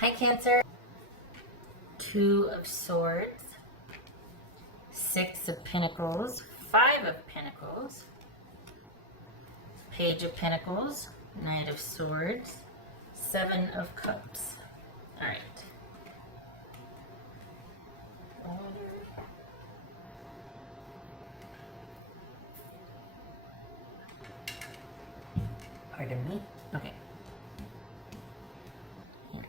Hi, Cancer. Two of Swords, Six of Pentacles, Five of Pentacles, Page of Pentacles, Knight of Swords, Seven of Cups. All right. Pardon me. Okay. All right.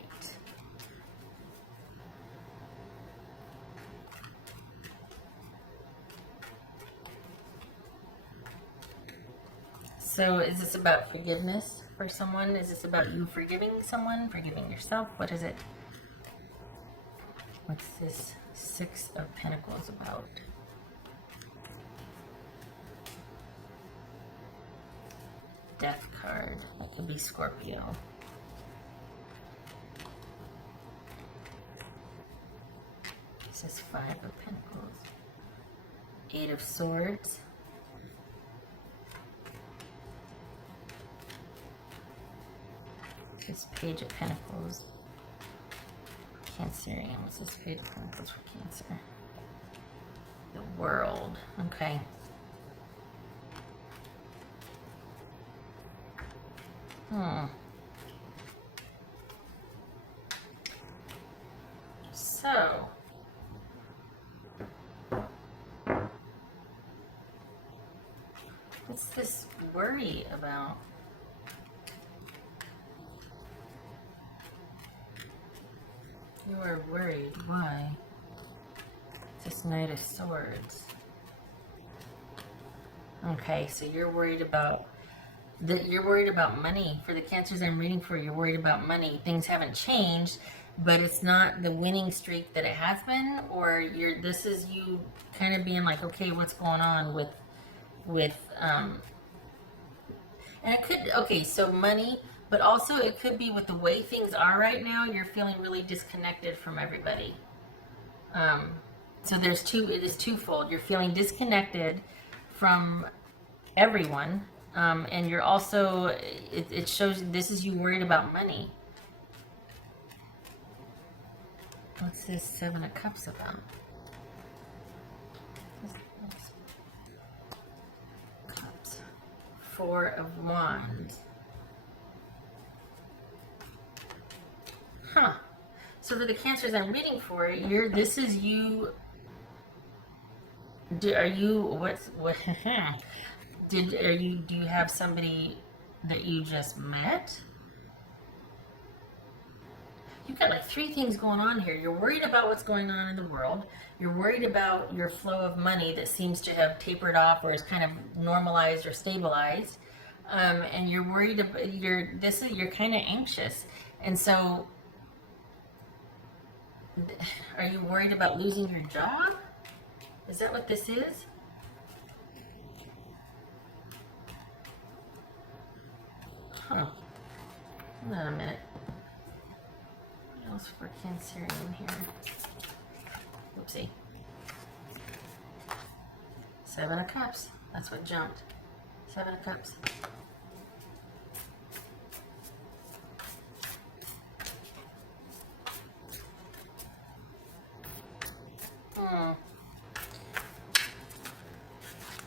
So is this about forgiveness for someone? Is this about you forgiving someone, forgiving yourself? What is it? What's this Six of Pentacles about? Death card. That could be Scorpio. This is Five of Pentacles. Eight of Swords. This Page of Pentacles. Cancerian. What's this Page of Pentacles for Cancer? The World. Okay. So, what's this worry about? You are worried. Why? This Knight of Swords. Okay, so you're worried about that. You're worried about money. For the Cancers I'm reading for, you're worried about money. Things haven't changed, but it's not the winning streak that it has been. Or this is you kind of being like, okay, what's going on with and it could, okay, so money. But also it could be with the way things are right now, you're feeling really disconnected from everybody. So it is twofold. You're feeling disconnected from everyone. And you're also, it shows this is you worried about money. What's this Seven of Cups about? Cups. Four of Wands. Huh. So for the Cancers I'm reading for, this is you. Do you have somebody that you just met? You've got like three things going on here. You're worried about what's going on in the world. You're worried about your flow of money that seems to have tapered off or is kind of normalized or stabilized. And you're worried about you're kind of anxious. And so are you worried about losing your job? Is that what this is? Huh. Hold on a minute. What else for Cancerian here? Oopsie. Seven of Cups. That's what jumped. Seven of Cups.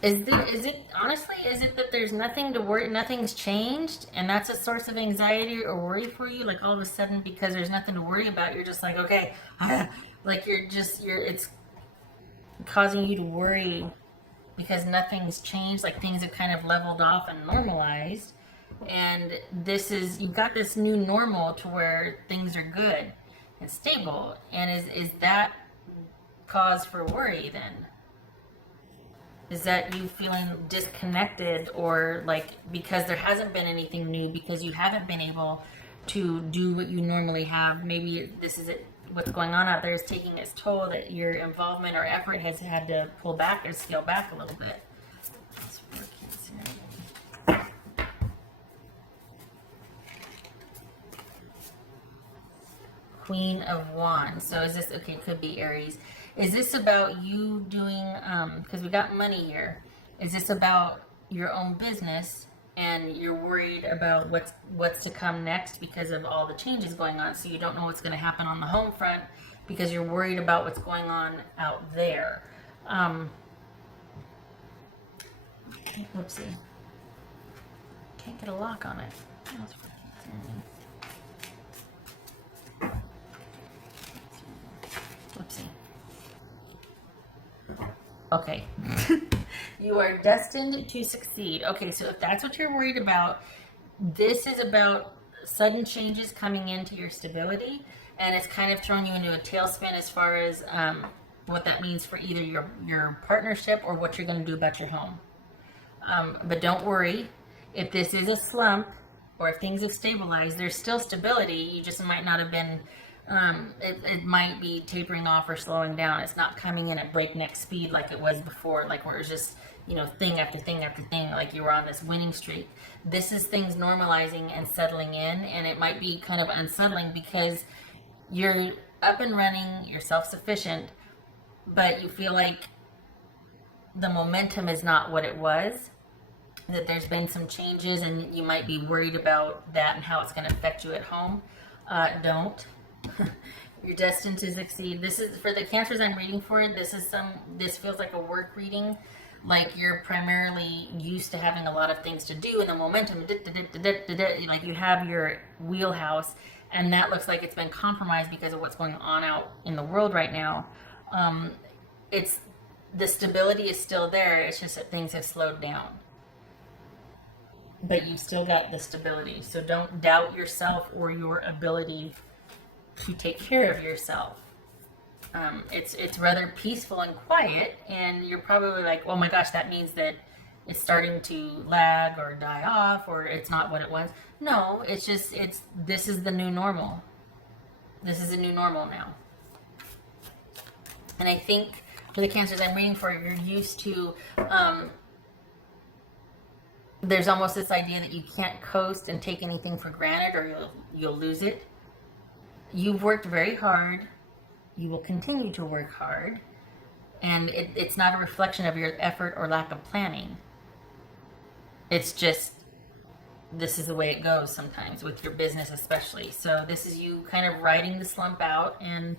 Is it honestly, is it that there's nothing to worry, nothing's changed, and that's a source of anxiety or worry for you? Like all of a sudden, because there's nothing to worry about, you're just like, okay, like it's causing you to worry because nothing's changed, like things have kind of leveled off and normalized, and you've got this new normal to where things are good and stable, and is that cause for worry then? Is that you feeling disconnected, or like because there hasn't been anything new, because you haven't been able to do what you normally have? Maybe this is it. What's going on out there is taking its toll, that your involvement or effort has had to pull back or scale back a little bit. Queen of Wands. So is this, okay, it could be Aries. Is this about you doing, because we got money here. Is this about your own business and you're worried about what's to come next because of all the changes going on. So you don't know what's going to happen on the home front because you're worried about what's going on out there. Whoopsie. Can't get a lock on it. Whoopsie. Okay. You are destined to succeed. Okay, so if that's what you're worried about, this is about sudden changes coming into your stability, and it's kind of throwing you into a tailspin as far as what that means for either your partnership or what you're going to do about your home. But don't worry, if this is a slump or if things have stabilized, there's still stability. You just might not have been, it might be tapering off or slowing down. It's not coming in at breakneck speed like it was before, like where it was just, thing after thing after thing, like you were on this winning streak. This is things normalizing and settling in, and it might be kind of unsettling because you're up and running, you're self-sufficient, but you feel like the momentum is not what it was, that there's been some changes and you might be worried about that and how it's going to affect you at home. Don't. You're destined to succeed. This is for the Cancers I'm reading for. This feels like a work reading, like you're primarily used to having a lot of things to do and the momentum, like you have your wheelhouse, and that looks like it's been compromised because of what's going on out in the world right now. The stability is still there. It's just that things have slowed down. But you've still got the stability. So don't doubt yourself or your ability to take care of yourself. It's rather peaceful and quiet, and you're probably like, oh my gosh, that means that it's starting to lag or die off, or it's not what it was. No, it's just, this is the new normal. This is a new normal now. And I think for the Cancers I'm reading for, you're used to, there's almost this idea that you can't coast and take anything for granted or you'll lose it. You've worked very hard. You will continue to work hard. And it's not a reflection of your effort or lack of planning. It's just, this is the way it goes sometimes with your business especially. So this is you kind of riding the slump out, and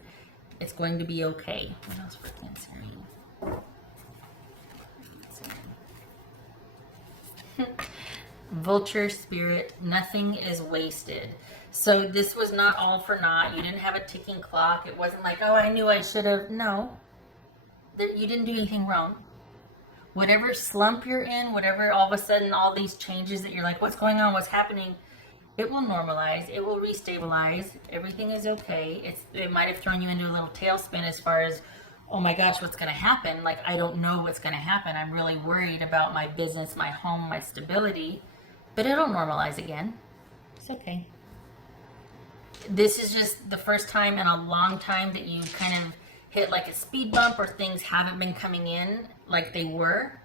it's going to be okay. What else for Cancer? Vulture spirit, nothing is wasted. So this was not all for naught. You didn't have a ticking clock. It wasn't like, oh, I knew I should have. No, you didn't do anything wrong. Whatever slump you're in, whatever all of a sudden all these changes that you're like, what's going on, what's happening, it will normalize, it will restabilize, everything is okay. It might have thrown you into a little tailspin as far as, oh my gosh, what's going to happen? Like, I don't know what's going to happen. I'm really worried about my business, my home, my stability, but it'll normalize again. It's okay. This is just the first time in a long time that you kind of hit like a speed bump, or things haven't been coming in like they were.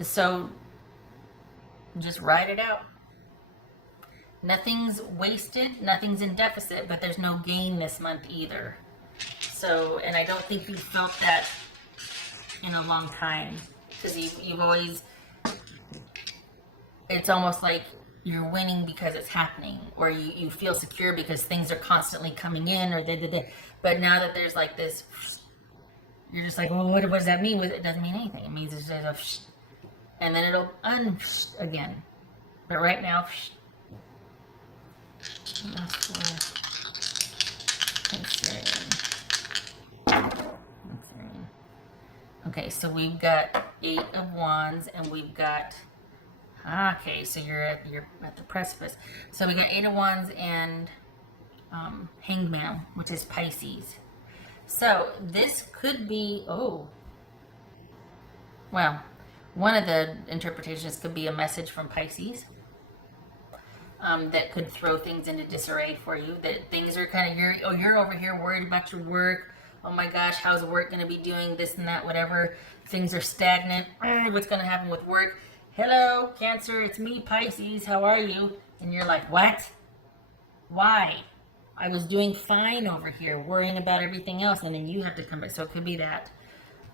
So just ride it out. Nothing's wasted, nothing's in deficit, but there's no gain this month either. So, and I don't think you've felt that in a long time, because you've always, it's almost like you're winning because it's happening, or you feel secure because things are constantly coming in, or but now that there's like this, you're just like, well, what does that mean? It doesn't mean anything. It means it's just a and then it'll again. But right now, okay, so we've got 8 of Wands, and we've got, okay, so you're at the precipice. So we got 8 of Wands and Hanged Man, which is Pisces. So this could be, well, one of the interpretations could be a message from Pisces. That could throw things into disarray for you. That things are kind of, you're over here worried about your work. Oh my gosh, how's work going to be doing this and that, whatever. Things are stagnant. What's going to happen with work? Hello, Cancer, it's me, Pisces. How are you? And you're like, what? Why? I was doing fine over here, worrying about everything else, and then you have to come back. So it could be that.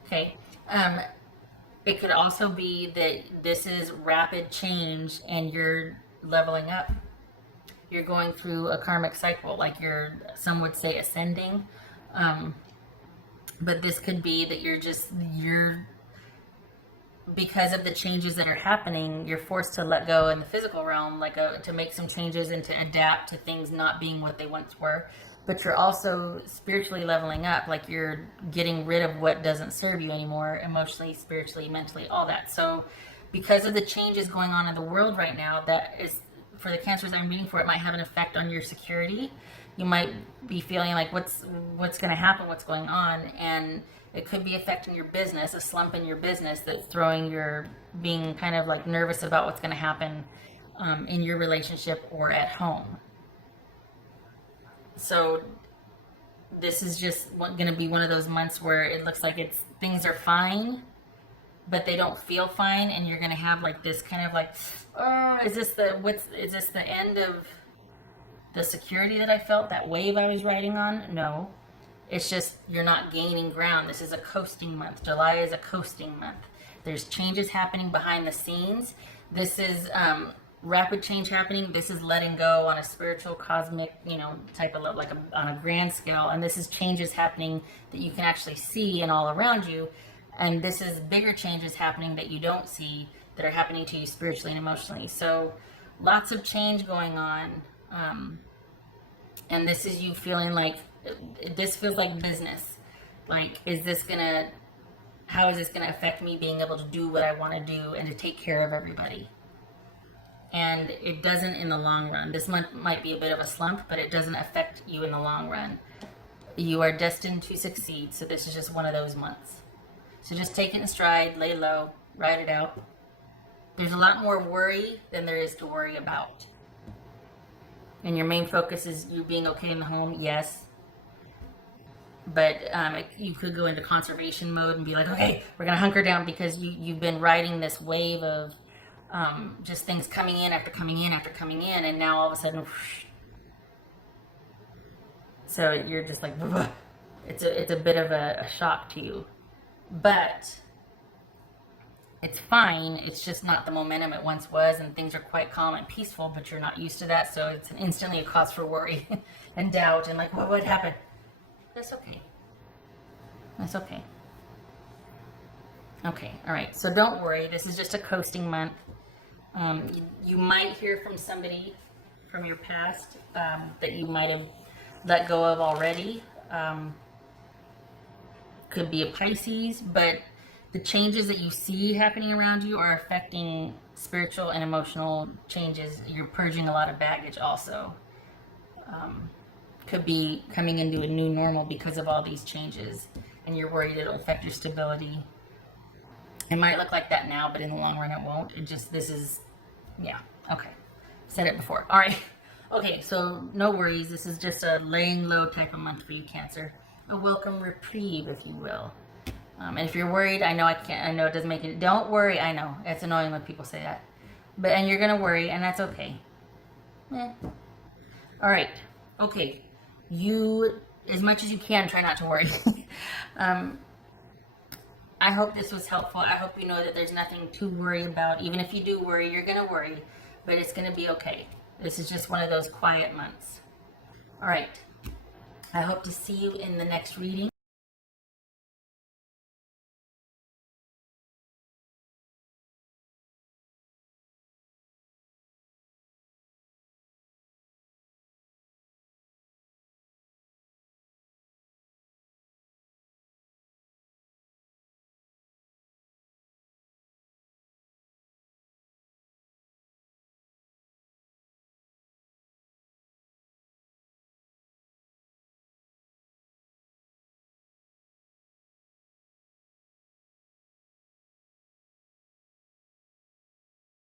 Okay. It could also be that this is rapid change and you're leveling up. You're going through a karmic cycle, like you're, some would say, ascending. Um, but this could be that you're, because of the changes that are happening, you're forced to let go in the physical realm, like to make some changes and to adapt to things not being what they once were. But you're also spiritually leveling up, like you're getting rid of what doesn't serve you anymore, emotionally, spiritually, mentally, all that. So because of the changes going on in the world right now, that is, for the Cancers I'm reading for, it might have an effect on your security. You might be feeling like what's going to happen, what's going on, and it could be affecting your business, a slump in your business that's throwing your, being kind of like nervous about what's going to happen in your relationship or at home. So this is just going to be one of those months where it looks like things are fine, but they don't feel fine, and you're going to have like this kind of like, oh, is this the end of the security that I felt, that wave I was riding on? No. It's just you're not gaining ground. This is a coasting month. July is a coasting month. There's changes happening behind the scenes. This is rapid change happening. This is letting go on a spiritual, cosmic, type of, like on a grand scale. And this is changes happening that you can actually see and all around you. And this is bigger changes happening that you don't see, that are happening to you spiritually and emotionally. So lots of change going on. And this is you feeling like, this feels like business. Like, how is this gonna affect me being able to do what I want to do and to take care of everybody? And it doesn't in the long run. This month might be a bit of a slump, but it doesn't affect you in the long run. You are destined to succeed, so this is just one of those months. So just take it in stride, lay low, ride it out. There's a lot more worry than there is to worry about. And your main focus is you being okay in the home, yes. But you could go into conservation mode and be like, okay, we're going to hunker down, because you've been riding this wave of just things coming in after coming in after coming in, and now all of a sudden, whoosh. So you're just like, it's a bit of a shock to you. But it's fine. It's just not the momentum it once was, and things are quite calm and peaceful, but you're not used to that, so it's instantly a cause for worry and doubt and like, what would happen? That's okay. That's okay. Okay, all right. So don't worry. This is just a coasting month. You might hear from somebody from your past that you might have let go of already. Could be a Pisces, but the changes that you see happening around you are affecting spiritual and emotional changes. You're purging a lot of baggage also. Could be coming into a new normal because of all these changes, and you're worried it'll affect your stability. It might look like that now, but in the long run it won't. Yeah, okay. Said it before. All right. Okay, so no worries. This is just a laying low type of month for you, Cancer. A welcome reprieve, if you will. And if you're worried, I know it doesn't make it. Don't worry. I know it's annoying when people say that, and you're gonna worry, and that's okay. All right. Okay. You, as much as you can, try not to worry. I hope this was helpful. I hope you know that there's nothing to worry about. Even if you do worry, you're gonna worry, but it's gonna be okay. This is just one of those quiet months. All right. I hope to see you in the next reading.